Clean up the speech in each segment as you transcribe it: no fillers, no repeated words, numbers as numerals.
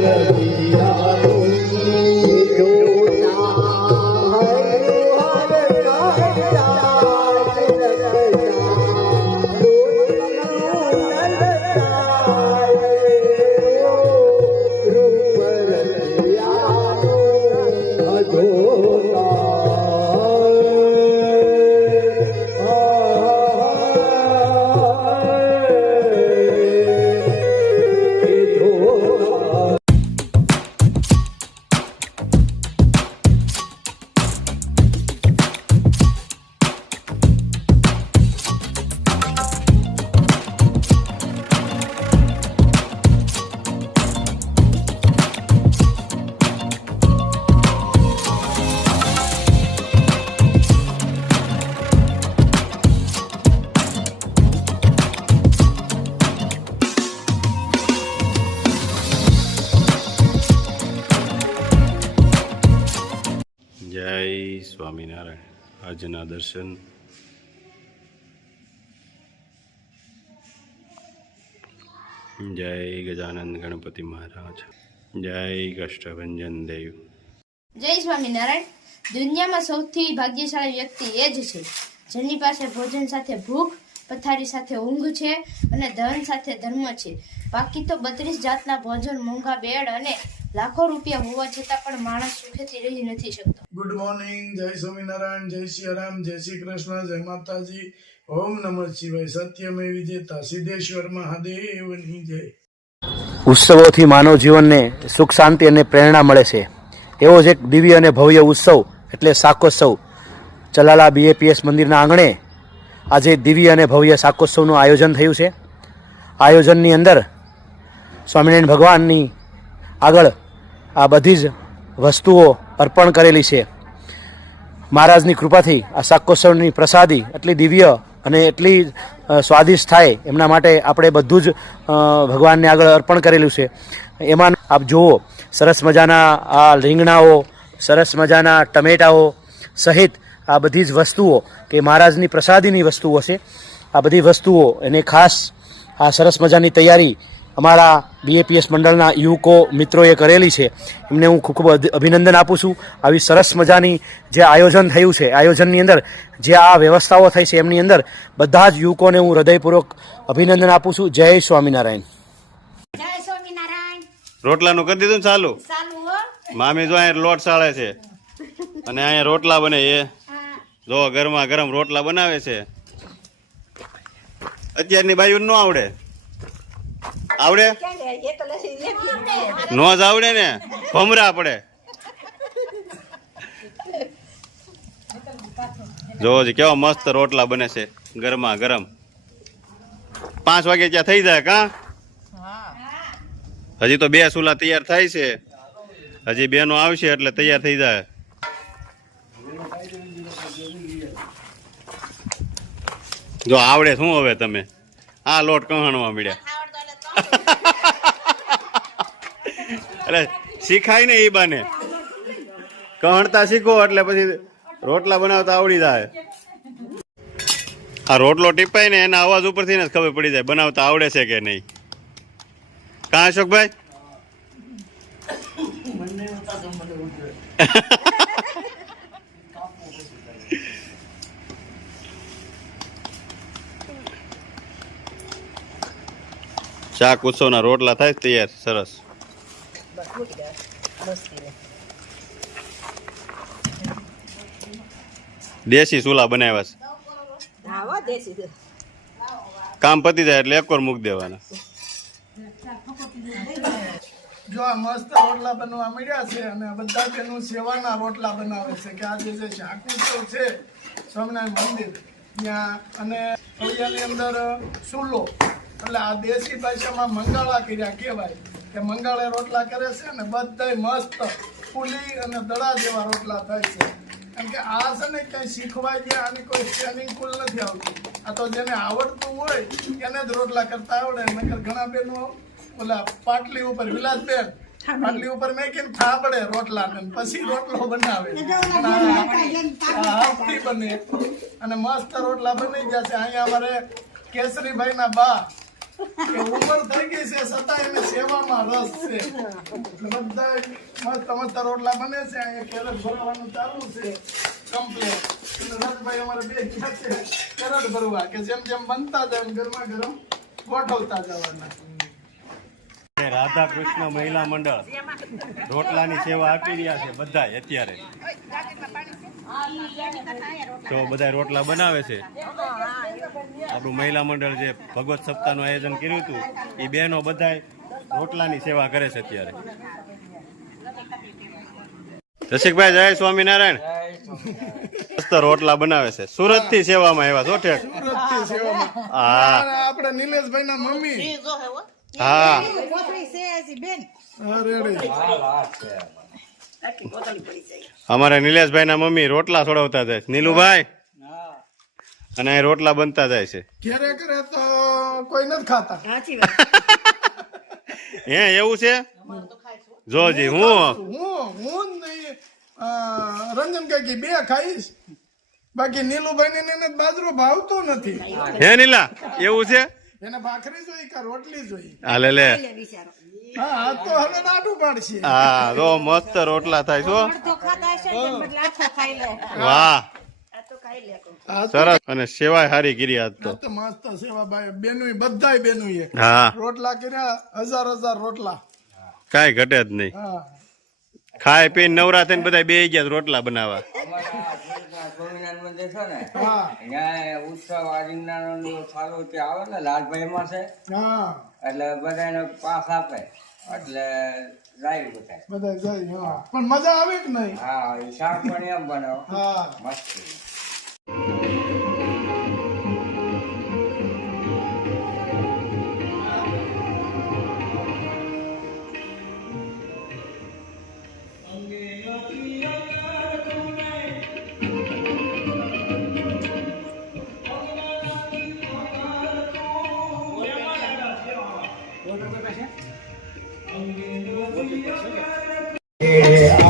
જય સ્વામિનારાયણ. આજના દર્શન જય ગજાનંદ ગણપતિ મહારાજ, જય કષ્ટભંજન દેવ. જય સ્વામિનારાયણ. દુનિયામાં સૌથી ભાગ્યશાળી વ્યક્તિ એ જ છે જેની પાસે ભોજન સાથે ભૂખ, પથારી સાથે ઊંઘ છે અને ધન સાથે ધર્મ છે. બાકી તો 32 જાતના ભોજન, મોંઘા બેડ અને લાખો રૂપિયા હોવા છતાં પણ માણસ સુખેથી રહી નથી શકતો. Good morning. જય સ્વામિનારાયણ, જય સિયારામ, જય શ્રી કૃષ્ણ, જય માતાજી. ઓમ નમઃ શિવાય. સત્યમે વિજેતા સિદ્ધેશ્વર મહાદેવની જય. ઉત્સવોથી માનવ જીવનને સુખ, શાંતિ અને પ્રેરણા મળે છે. એવો જ એક દિવ્ય અને ભવ્ય ઉત્સવ એટલે શાકોત્સવ ચલાલા BAPS મંદિરના આંગણે આજે દિવ્ય અને ભવ્ય શાકોત્સવનું આયોજન થયું છે. આયોજનની અંદર સ્વામિનારાયણ ભગવાનની આગળ આ બધી જ વસ્તુઓ અર્પણ કરેલી છે. મહારાજની કૃપાથી આ શાકોત્સવની પ્રસાદી એટલી દિવ્ય અને એટલી સ્વાદિષ્ટ થાય એમના માટે આપણે બધું જ ભગવાનને આગળ અર્પણ કરેલું છે. એમાં આપ જુઓ, સરસ મજાના આ રીંગણાઓ, સરસ મજાના ટમેટાઓ સહિત આ બધી જ વસ્તુઓ કે મહારાજની પ્રસાદીની વસ્તુઓ છે. આ બધી વસ્તુઓ એને ખાસ આ સરસ મજાની તૈયારી અમારા BAPS મંડળના યુવકો મિત્રોએ કરેલી છે. એમને હું ખૂબ ખૂબ અભિનંદન આપું છું. આવી સરસ મજાની જે આયોજન થયું છે, આયોજનની અંદર જે આ વ્યવસ્થાઓ થઈ છે એમની અંદર બધા જ યુવકોને હું હૃદયપૂર્વક અભિનંદન આપું છું. જય સ્વામિનારાયણ. જય સ્વામિનારાયણ. રોટલાનું કરી દીધું ને ચાલુ? મામી જો અહીંયા લોટ સાળે છે અને અહીંયા રોટલા બને. એ જો ગરમા ગરમ રોટલા બનાવે છે. અત્યારની બાયુ ન આવડે? આવડે? નો જ આવડે ને, ભમરા પડે. જો કેવા મસ્ત રોટલા બને છે ગરમા ગરમ. 5 વાગે ત્યાં થઈ જાય કા? હજી તો 2 ચૂલા તૈયાર થાય છે, હજી 2 નો આવશે એટલે તૈયાર થઈ જાય. જો આવડે શું હવે તમે આ લોટ કહણવા મળ્યા? એટલે શીખાય ને એ બાને, કહણતા શીખો એટલે પછી રોટલા બનાવતા આવડી જાય. આ રોટલો ટીપાય ને એના અવાજ ઉપરથી ને ખબર પડી જાય બનાવતા આવડે છે કે નહીં. કા અશોકભાઈ? શાક ઉત્સવના રોટલા થાય તૈયાર સરસ. દેશી ચૂલા બનાવ્યા છે. કામ પતી જાય એટલે એકવાર મૂકી દેવાના. જો આ મસ્ત રોટલા બનવા મળ્યા છે અને બધા તેનું સેવાના રોટલા બનાવે છે કે આજે જે શાકોત્સવ છે સ્વામિનારાયણ મંદિર ત્યાં, અને ફળિયાની અંદર ચૂલો એટલે આ દેશી ભાષામાં મંગાળા કર્યા કહેવાય કે મંગાળે રોટલા કરે છે અને બધાય મસ્ત ફૂલી અને દડા જેવા રોટલા થાય છે. કેમ કે આ છે ને કંઈ શીખવાય ગયા આની કોઈ ટ્રેનિંગ ફૂલ નથી આવતી. આ તો જેને આવડતું હોય એને જ રોટલા કરતા આવડે. નકર ઘણા બહેનો ઓલા પાટલી ઉપર, વિલાસબેન પાટલી ઉપર મેકીને થાબડે રોટલા ને પછી રોટલો બનાવે. હાથથી બને અને મસ્ત રોટલા બની ગયા છે. અહીંયા અમારે કેસરીભાઈ ના બા કે ઉંમર થઈ ગઈ છે છતાં એને સેવામાં રસ છે. બધા મસ્ત મસ્ત રોટલા બને છે. અહીંયા કેરટ ભરવાનું ચાલુ છે કમ્પ્લેટ. રસભાઈ અમારે બે ગયા છે કેરટ ભરવા, કે જેમ જેમ બનતા જાય એમ ગરમા ગરમ ગોઠવતા જવાના. રાધા કૃષ્ણ મહિલા મંડળ રોટલાની સેવા આપી રહ્યા છે બધા અત્યારે. તો બધા રોટલા બનાવે છે. આપણું મહિલા મંડળ જે ભગવત સપ્તાહનું આયોજન કર્યું હતું એ બહેનો બધા રોટલાની સેવા કરે છે અત્યારે. રસિકભાઈ જય સ્વામિનારાયણ. મસ્ત રોટલા બનાવે છે. સુરત થી સેવામાં આવ્યા છો ઠેક. સુરતથી સેવામાં. હા આપણે નિલેશભાઈ ના મમ્મી. હા અમારે નિલેશભાઈ ના મમ્મી રોટલા છોડવતા જાય છે. નીલુભાઈ અને અહીં રોટલા બનતા જાય છે. ઘેરે કરે તો કોઈ નથી ખાતા. હે એવું છે જોજી. હું હું નહીં રંજન કાકી બે ખાઈશ, બાકી નીલુભાઈ ને બાજરો ભાવતો નથી. હે નીલા એવું છે. એને ભાખરી જોઈ કે રોટલી જોઈ. હાલે લે. હા આ તો હવે નાડું પાડશે. હા તો મસ્ત રોટલા થાય છો. વાહ સરસ. અને સેવાય હારી કરી આજ તો. મસ્ત સેવા ભાઈ બેનું બધાય બેનું હા રોટલા કર્યા, હજાર રોટલા. કાંઈ ઘટે જ નહીં. હા ખાય પીને નવરા થઈને બધા બે ગયા રોટલા બનાવવા. સ્વામિનારાયણ મંદિર છે ને હા ત્યાં ઉત્સવ આદિનારાયણ સારું ત્યાં આવે ને લાલભાઈમાં છે, હા એટલે બધાને પાસ આપે એટલે જાય બધા. બધા જાય. હા પણ મજા આવે કે નહીં? હા એ શાક પણ એમ બનાવો હા મસ્ત.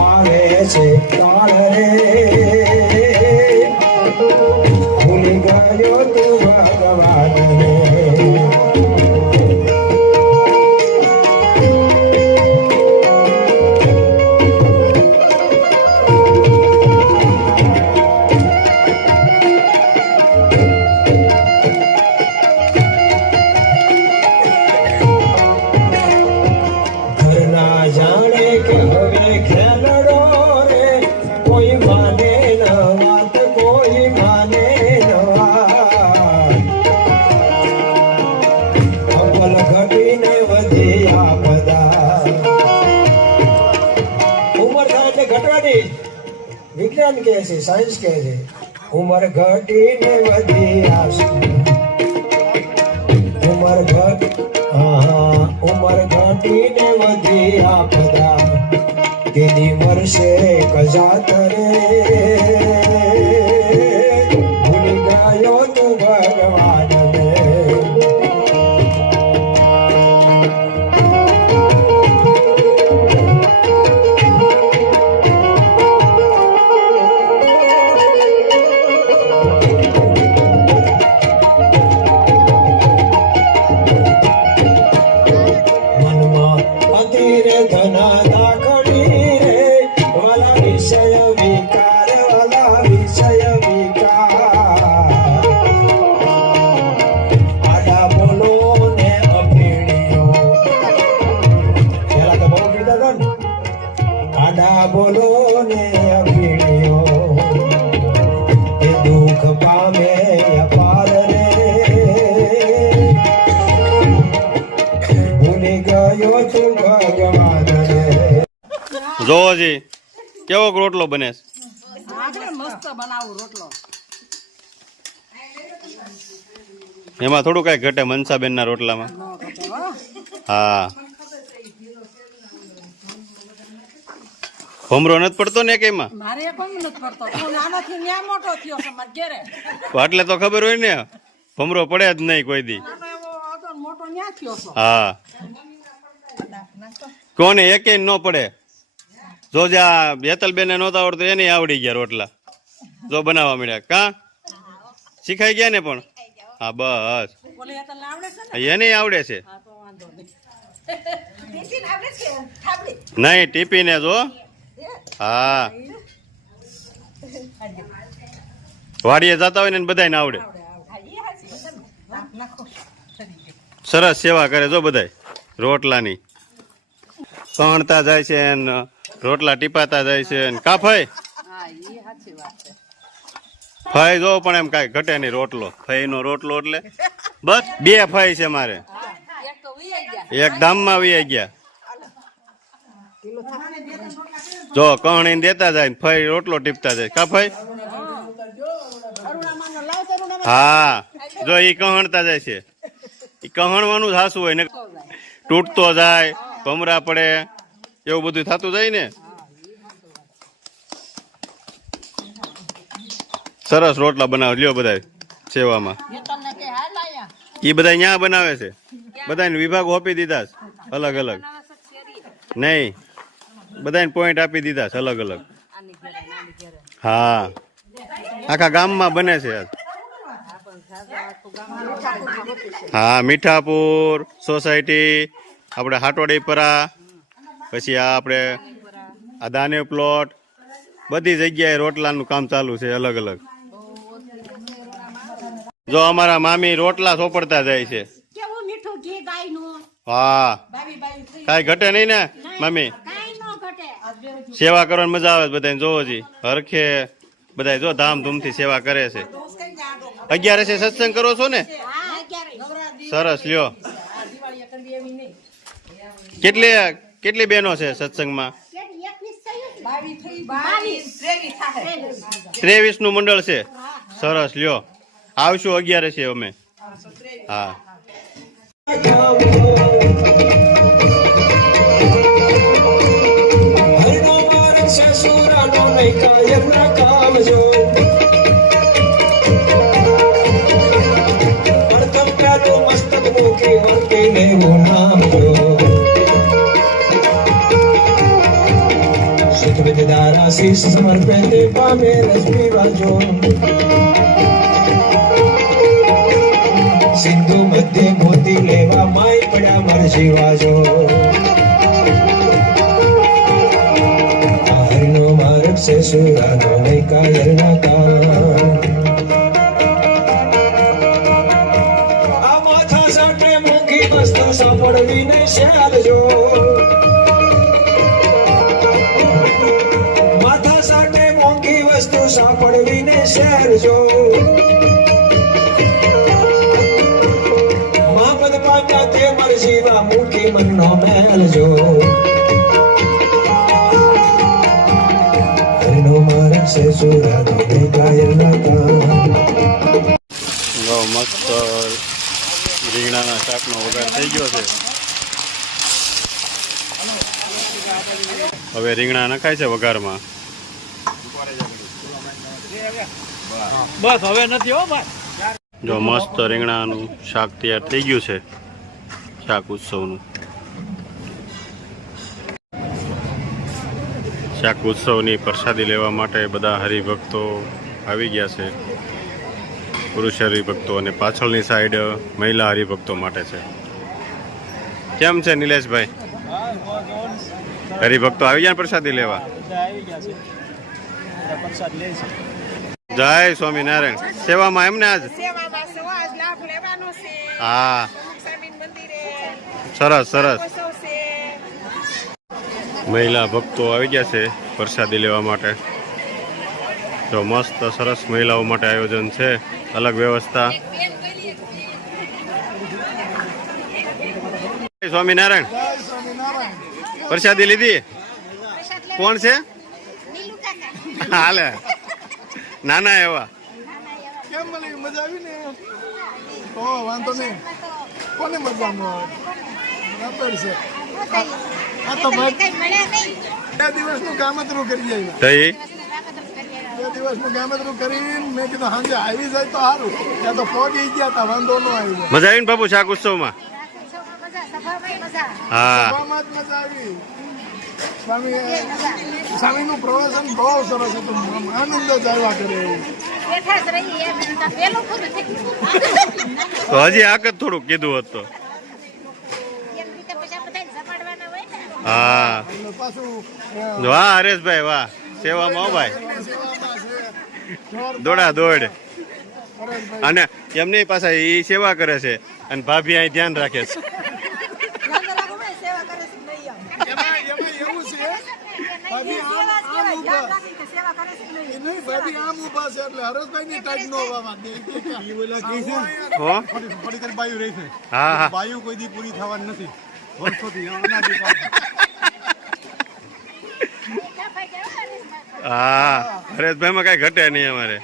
આવે છે કાળ રે ભૂલી ગયો તું ભગવાન રે. ઘરના જાણે કે હવે ખેલડો રે, કોઈ માને ન વાત, કોઈ માને ન વાત. અમલ ઘટીને વધી આપદા. ઉંમર થાય એટલે ઘટવાની વિજ્ઞાન કહે છે, સાયન્સ કહે છે. ઉંમર ઘટીને વધી આવશે. ઉંમર ઘટ ઉંમર ઘટીને વધી આપદા. તેની વર્ષે કજાત રે ભૂલી ગયો તું ભગવાન રે. મનમાં અતિરે ધન દાખડી રે, વાલા વિષય વિકાર, વાલા વિષય વિકાર. આડા બોલો ને અભીણીઓ, પેલા તો બહુ કીધા હતા ને. આડા બોલો ને અભીણીઓ એ દુઃખ પામે અપાર રે. ભૂલી ગયો તું ભગવાન રે. જોજી કેવો રોટલો બને છે. મસ્ત બનાવું રોટલો. એમાં થોડું કઈ ઘટે મનસાબેન ના રોટલામાં. હા ભમરો નથી પડતો ને કઈમાં. મારે એ પણ નથી પડતો. તું નાનોથી ન્યા મોટો થયો છે મારા ઘેરે. એટલે તો ખબર હોય ને ભમરો પડે જ નહીં કોઈ દી. નાનો એવો હતો ને મોટો ન્યા થયો છો. હા કોને એકે ન પડે. જો જ્યાં બેતલબેન નહોતા આવડતું એને આવડી ગયા રોટલા. જો બનાવવા મળ્યા કા શીખાઈ ગયા ને. પણ હા બસ ઓલે હેતલને આવડે છે ને એને આવડે છે હા તો વાંધો નહીં નહીં ટીપીને જો હા વાડીએ જતા હોય ને બધાને આવડે સરસ સેવા કરે જો બધાય રોટલાની કહણતા જાય છે ને રોટલા ટીપાતા જાય છે ને કા ફઈ ફઈ જો પણ એમ કાંઈ ઘટે નહીં રોટલો ફઈ નો રોટલો એટલે બસ બે ફઈ છે મારે એક ધામમાં વી ગયા જો કહણી દેતા જાય ફઈ રોટલો ટીપતા જાય કા ફઈ હા જો ઈ કહણતા જાય છે ઈ કહણવાનું જ હાસું હોય ને તૂટતો જાય ભમરા પડે એવું બધું થતું જાય ને સરસ રોટલા બનાવે લ્યો બધા સેવામાં હેતલને કે હાલ આયા ઈ બધા અહીંયા બનાવે છે બધાને વિભાગ આપી દીધા છે અલગ અલગ નહીં બધાને પોઈન્ટ આપી દીધા છે અલગ અલગ હા આખા ગામમાં બને છે હા મીઠાપુર સોસાયટી આપણે હાટોડીપરા પછી આ આપણે આ દાનેવ પ્લોટ બધી જગ્યાએ રોટલાનું કામ ચાલુ છે અલગ અલગ જો અમારા મામી રોટલા સોપડતા જાય છે કેવું મીઠું ઘી ગાયનું હા બાવી બાવી થઈ કાંઈ ઘટે નહીં ને મમ્મી કાઈ ન ઘટે સેવા કરવાની મજા આવે બધાને જોવો જી હરખે બધા જો ધામધૂમથી સેવા કરે છે 11 સત્સંગ કરો છો ને હા 11 સરસ લ્યો કેટલી બહેનો છે સત્સંગમાં 23 નું મંડળ છે સરસ લ્યો આવશું 11 છે અમે હા હરનો માર્ગ સસુરાનો નહીં કાયમના કામ જો અર્થમ પ્યાલો મસ્તક મૂકી વર્તે લેવું નામ જો સુખ વિદ્યારા શીશ સમર્પે તે પામે રશ્મિ વાજો સિંધુ મધ્ય મોતી લેવા માય પડ્યા મરજી વાજો હરિનો માર્ગ છે સુરાનો નહીં કાયરના કામ આ માથા સાટે મૂકી વસ્તુ સાંભળવી ને શાલજો માથા સાટે મોંઘી વસ્તુ સાંભળવી ને શેરજો મામદ પામ્યા તે મરજીવા મૂકી મનનો મેલજો હરિનો માર્ગ છે સુરાનો નહીં કાયરના કામ મસ્ત રીંગણાના શાકનો વઘાર થઈ ગયો છે હવે રીંગણા નખાય છે વઘારમાં બસ હવે નથી હો ભાઈ જો મસ્ત રીંગણાનું શાક તૈયાર થઈ ગયું છે શાક ઉત્સવનું શાક ઉત્સવની પ્રસાદી લેવા માટે બધા હરિભક્તો આવી ગયા છે પુરુષ હરિભક્તો અને પાછળની સાઈડ મહિલા હરિભક્તો માટે છે કેમ છે નિલેશભાઈ હરિભક્તો આવી ગયા ને પ્રસાદી લેવા જય સ્વામિનારાયણ સેવામાં એમને આજ સેવામાં સવાજ લાભ લેવાનો છે હા સ્વામી મંદિરે સરસ સરસ સૌ છે મહિલા ભક્તો આવી ગયા છે પ્રસાદી લેવા માટે તો મસ્ત સરસ મહિલાઓ માટે આયોજન છે અલગ વ્યવસ્થા સ્વામિનારાયણ પ્રસાદી લીધી કોણ છે હાલે નાના એવા કેમ મળી મજા આવી ને ઓ વાંધો નહીં કોને મજા ન આવે બરાબર છે આ તો ભાઈ 2 દિવસનું કામતરું કરી આવ્યા થઈ 2 દિવસનું કામતરું કરીને મેં કીધું સાંજે આવી જાય તો સારું ત્યાં તો પહોંચી ગયા હતા વાંધો ન આવ્યો મજા આવી ને બાપુ શાક ઉત્સવમાં હા સભામાં જ મજા આવી સ્વામીનું પ્રવચન બહુ સરસ હતું. આનંદ જ આવ્યા કરે એવું. તો હજી આક જ થોડુંક કીધું હોત તો. હા એટલે પાછું વાહ હરેશભાઈ વાહ, સેવામાં હો ભાઈ, દોડા દોડ. અને એમની પાસે એ સેવા કરે છે અને ભાભી અહીં ધ્યાન રાખે છે. એમાં એવું છે ભાભી આમ ઊભા નહીં, ભાભી આમ ઊભા છે એટલે હરેશભાઈની ટાઈટ નો વાવા દે. હો હા હા બાયુ કોઈ દી પૂરી થવાની નથી. હા હરેશભાઈ માં કઈ ઘટે નહીં અમારે.